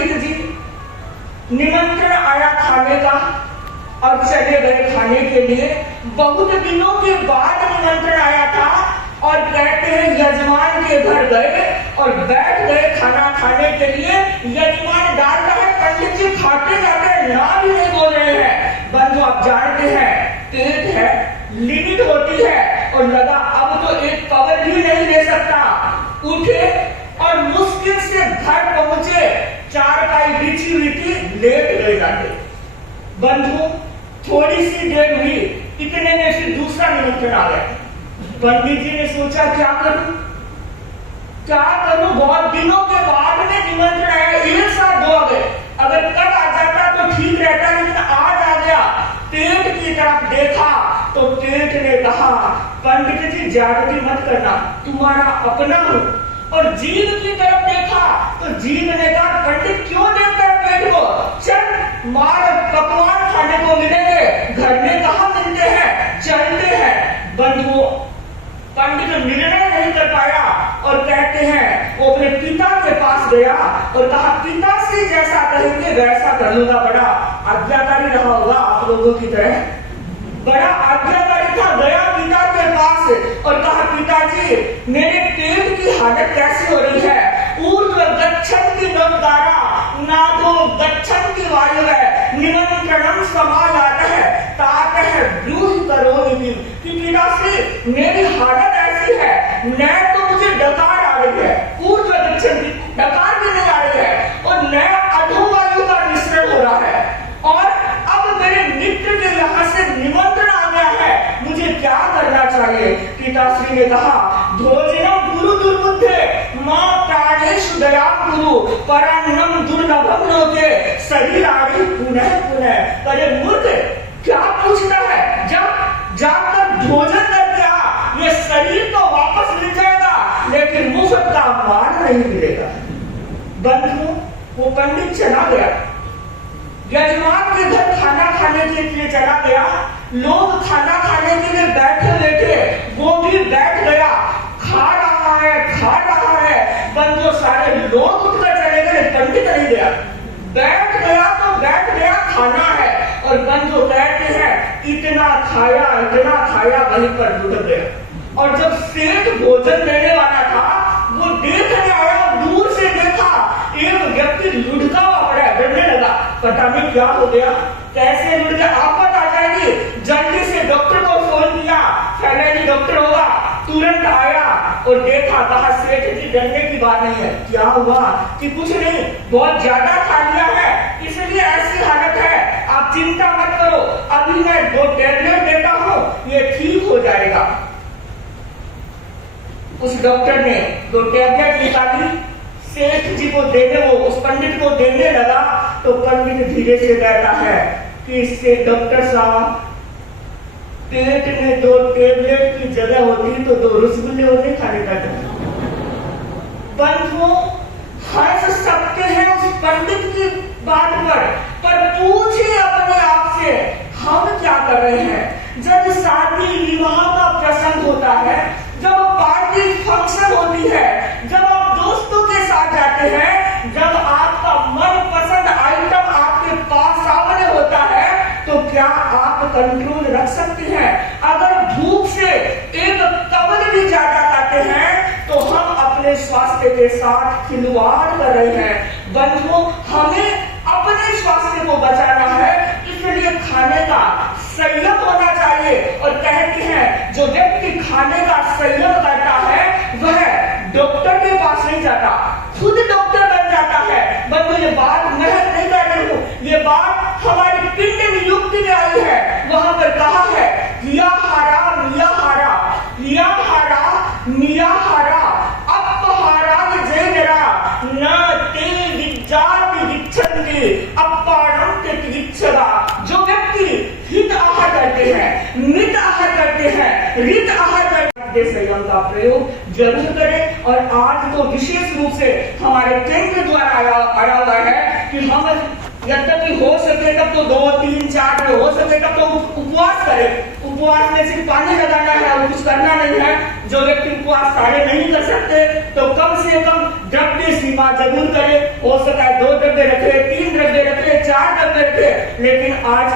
पंडित जी निमंत्रण आया खाने का और चले गए खाने के लिए। बहुत दिनों के बाद निमंत्रण आया था और कहते हैं यजमान के घर गए और बैठ गए खाना खाने के लिए। यजमान डाल रहा है, पंडित जी खाते जाते ना भी नहीं बोल रहे हैं। बंधु आप जानते हैं पेट है, लिमिट होती है और लगा अब तो एक कवर भी नहीं ले सकता। उठे और मुश्किल से घर पहुंचे, चारपाई बिछी हुई थी, लेट गए जाके। बंधु थोड़ी सी देर हुई, इतने में फिर दूसरा निमंत्रण आ गया। पंडित जी ने सोचा क्या करूं, बहुत दिनों के बाद में निमंत्रण आया, एक साथ दो आ गए। अगर कल आ जाता तो ठीक रहता, लेकिन आज आ गया। पेट की तरफ देखा तो पेट ने कहा पंडित जी ज्यादती मत करना, तुम्हारा अपना हूं। और जीव की तरफ देखा तो जीव ने कहा पंडित क्यों देखता है पेट को, चल मार पकवान खाने को मिलेंगे, घर में कहा मिलते हैं, चलते हैं। बंधु पंडित निर्णय नहीं कर पाया और कहते हैं वो अपने पिता के पास गया और कहा पिता से जैसा कहेंगे वैसा कर लूंगा। बड़ा आज्ञाकारी रहा होगा आप लोगों की तरह, बड़ा आज्ञाकारी था। गया पिता के पास और कहा पिताजी मेरे पेट की हालत कैसी हो रही है, ऊर्ध्व गच्छन्ति नवद्वारा नादो गच्छन्ति वायु है, निमंत्रणम समाजात है तात है ब्रूहि करोमि। कि पिताश्री मेरी हालत ऐसी है, न तो मुझे डकार आ रही है, ऊर्ध्व गच्छन्ति डकार भी नहीं आ रही है, और न अधोवायु का मिश्रण हो रहा है, और अब मेरे मित्र के यहाँ से निमंत्रण आ गया है, मुझे क्या करना चाहिए। पिताश्री ने कहा भोजनम गुरु दुर्बुद्धे मां प्राणेषु दया गुरु परान्नम दुर्लभम लोके शरीराणि पुनः पुनः। अरे मूर्ख क्या पूछता है, जब जाकर भोजन करके आ, ये शरीर तो वापस मिल जाएगा लेकिन मुफ्त का मान नहीं मिलेगा। बंधु वो पंडित चला गया, यजमान के घर खाना खाने के लिए चला गया। लोग खाना खाने के लिए बैठे बैठे, वो भी बैठ गया, खा रहा है खा रहा है। बंधु सारे लोग उठकर चले गए, पंडित नहीं गया, बैठ गया तो बैठ गया, खाना है। और बंधु कहते हैं इतना खाया वहीं पर लुढ़क गया। और जब सेठ भोजन देने वाला था वो देखने आया, दूर से देखा एक व्यक्ति लुढ़का हुआ पड़ा है, डरने लगा, पता नहीं क्या हो गया, कैसे लुढ़ गया, आफत आ जाएगी। जल्दी से डॉक्टर को फोन किया, फैमिली डॉक्टर होगा, तुरंत आया और देखा, कहा सेठ जी डरने की बात नहीं है। क्या हुआ कि कुछ नहीं, बहुत ज्यादा खा लिया है इसलिए ऐसी हालत है, आप चिंता मत करो, अभी मैं 2 टैबलेट देता हूँ, ये ठीक हो जाएगा। उस डॉक्टर ने 2 टैबलेट निकाली, सेठ जी को देने, वो उस पंडित को देने लगा तो पंडित धीरे से कहता है कि इससे डॉक्टर साहब पेट में 2 टैबलेट की जगह होती तो 2 रसगुल्ले होते खाने का। बंधु हंस सकते हैं उस पंडित की बात पर पूछिए अपने आप से हम क्या कर रहे हैं। जब शादी विवाह का प्रसंग होता है, जब पार्टी फंक्शन होती है, जब आप दोस्तों के साथ जाते हैं, जब आपका मनपसंद आइटम आपके पास सामने होता है, तो क्या आप कंट्रोल रख सकते हैं। अगर भूख से एक कवल भी ज्यादा खाते हैं तो हम अपने स्वास्थ्य के साथ खिलवाड़ कर रहे हैं। बंधुओं हमें अपने स्वास्थ्य को बचाना है, इसलिए खाने का संयम होना चाहिए। और कहते हैं जो व्यक्ति खाने का संयम करता है वह डॉक्टर के पास नहीं जाता, खुद डॉक्टर बन जाता है। बंधु ये बात मैं नहीं कर रही हूँ, ये बात हमारी पिंड नियुक्ति में आई है, वहां पर कहा है या हारा मिया हारा, या हारा मिया हारा अपहारा जयरा न ते विजाति विच्छन्ति अपाणम ते विच्छदा। जो व्यक्ति हित आहार करते हैं, मित आहार करते हैं, रित आहार करते हैं, संयम का प्रयोग जरूर करें। और आज तो विशेष रूप से हमारे केंद्र द्वारा आया हुआ है कि हम यद्यपि हो सके तब तो 2, 3, 4 में हो सके तब तो उपवास करें। उपवास में सिर्फ पानी लगाना है और कुछ करना नहीं है। जो व्यक्ति उपवास सारे नहीं कर सकते तो कम से कम द्रव्य सीमा जरूर करे, हो सका है 2 डब्बे रखे, 3 डब्बे रखे, 4 डब्बे रखे, लेकिन आज